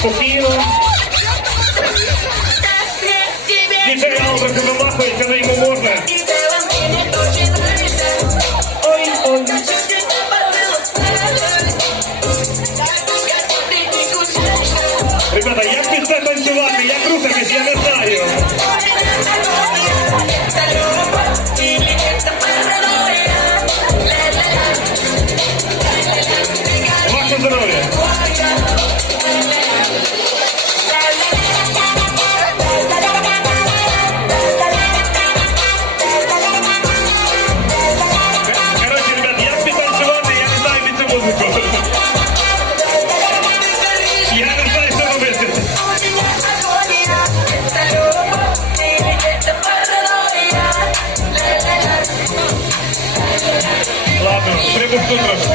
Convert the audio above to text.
спокійно. Діджей Албрехт вимахується, на йому можна. Ой-ой. Ребята, як під це танцювати, як рухатись, я не знаю. Ваше здоров'я. Короче, ребят, як під танцювати, я не знаю під цю музику. Я не знаю, що робити. Ладно, прибухну трошки.